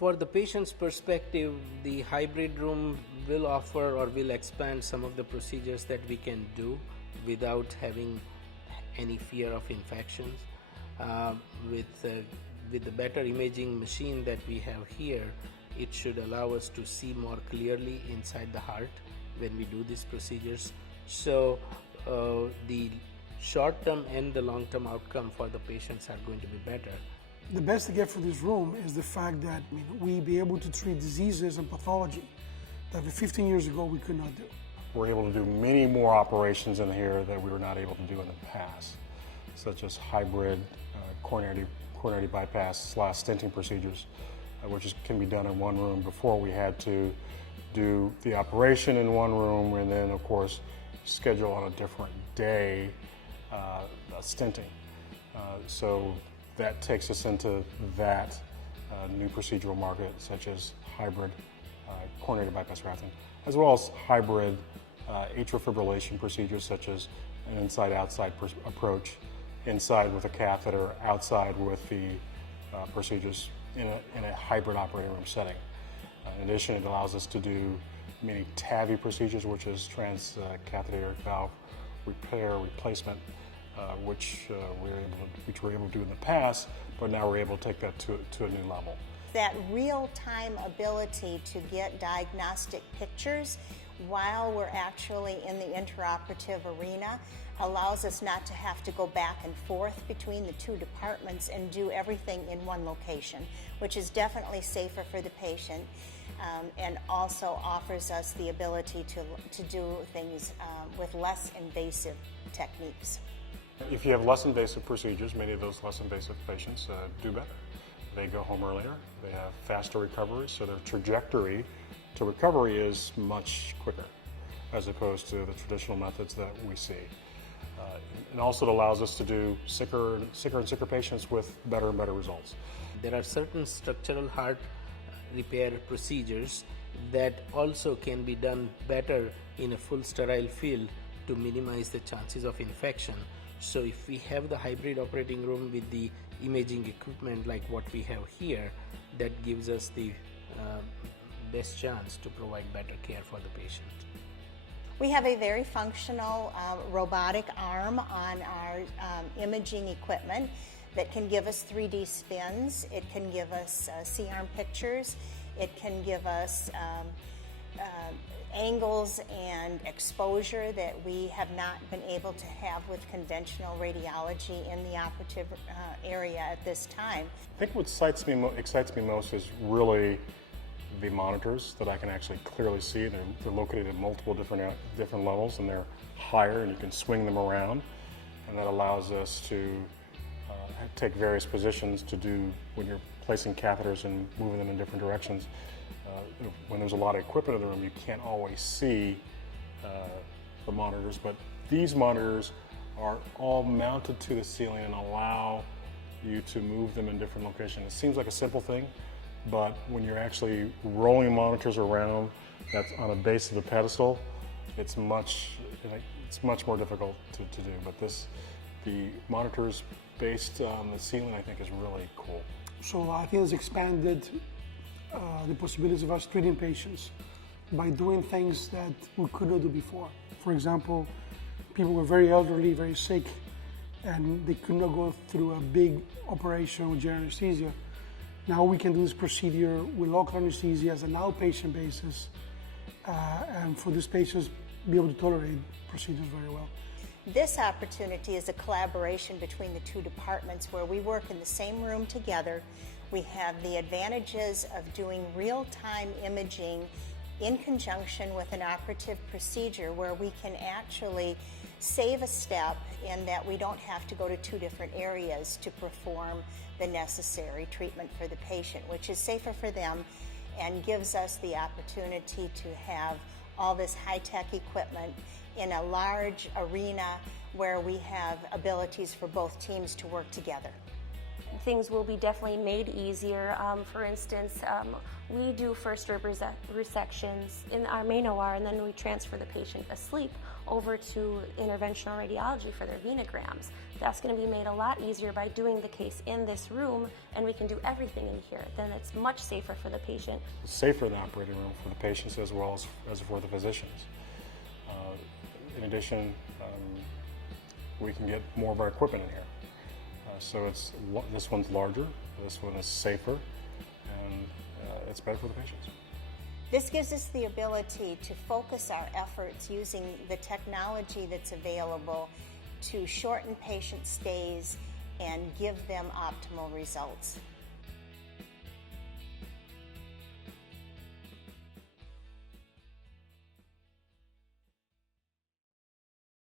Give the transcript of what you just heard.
For the patient's perspective, the hybrid room will offer or will expand some of the procedures that we can do without having any fear of infections. With the better imaging machine that we have here, it should allow us to see more clearly inside the heart when we do these procedures. So the short-term and the long-term outcome for the patients are going to be better. The best to get for this room is the fact that we be able to treat diseases and pathology that 15 years ago we could not do. We're able to do many more operations in here that we were not able to do in the past, such as hybrid coronary bypass / stenting procedures, which can be done in one room. Before, we had to do the operation in one room and then, of course, schedule on a different day stenting. So that takes us into that new procedural market, such as hybrid coronary bypass grafting, as well as hybrid atrial fibrillation procedures, such as an inside-outside approach, inside with a catheter, outside with the procedures in a hybrid operating room setting. In addition, it allows us to do many TAVI procedures, which is transcatheter valve repair, replacement, which we were able to do in the past, but now we're able to take that to a new level. That real-time ability to get diagnostic pictures while we're actually in the intraoperative arena allows us not to have to go back and forth between the two departments and do everything in one location, which is definitely safer for the patient and also offers us the ability to do things with less invasive techniques. If you have less invasive procedures, many of those less invasive patients do better. They go home earlier, they have faster recovery, so their trajectory to recovery is much quicker as opposed to the traditional methods that we see. And also it allows us to do sicker and sicker patients with better and better results. There are certain structural heart repair procedures that also can be done better in a full sterile field to minimize the chances of infection. So if we have the hybrid operating room with the imaging equipment like what we have here, that gives us the best chance to provide better care for the patient. We have a very functional robotic arm on our imaging equipment that can give us 3D spins. It can give us C-arm pictures. It can give us angles and exposure that we have not been able to have with conventional radiology in the operative area at this time. I think what excites me most is really the monitors that I can actually clearly see. They're located at multiple different levels, and they're higher, and you can swing them around, and that allows us to take various positions to do when you're placing catheters and moving them in different directions. When there's a lot of equipment in the room, you can't always see the monitors, but these monitors are all mounted to the ceiling and allow you to move them in different locations. It seems like a simple thing, but when you're actually rolling monitors around that's on a base of the pedestal, it's much more difficult to do. But the monitors based on the ceiling, I think, is really cool. So I think it's expanded the possibilities of us treating patients by doing things that we could not do before. For example, people were very elderly, very sick, and they could not go through a big operation with general anesthesia. Now we can do this procedure with local anesthesia as an outpatient basis, and for these patients be able to tolerate procedures very well. This opportunity is a collaboration between the two departments where we work in the same room together. We have the advantages of doing real-time imaging in conjunction with an operative procedure where we can actually save a step in that we don't have to go to two different areas to perform the necessary treatment for the patient, which is safer for them and gives us the opportunity to have all this high-tech equipment in a large arena where we have abilities for both teams to work together. Things will be definitely made easier. For instance, we do first rib resections in our main OR, and then we transfer the patient asleep over to interventional radiology for their venograms. That's going to be made a lot easier by doing the case in this room, and we can do everything in here. Then it's much safer for the patient. Safer in the operating room for the patients as well as for the physicians. In addition, we can get more of our equipment in here. So this one's larger, this one is safer, and it's better for the patients. This gives us the ability to focus our efforts using the technology that's available to shorten patient stays and give them optimal results.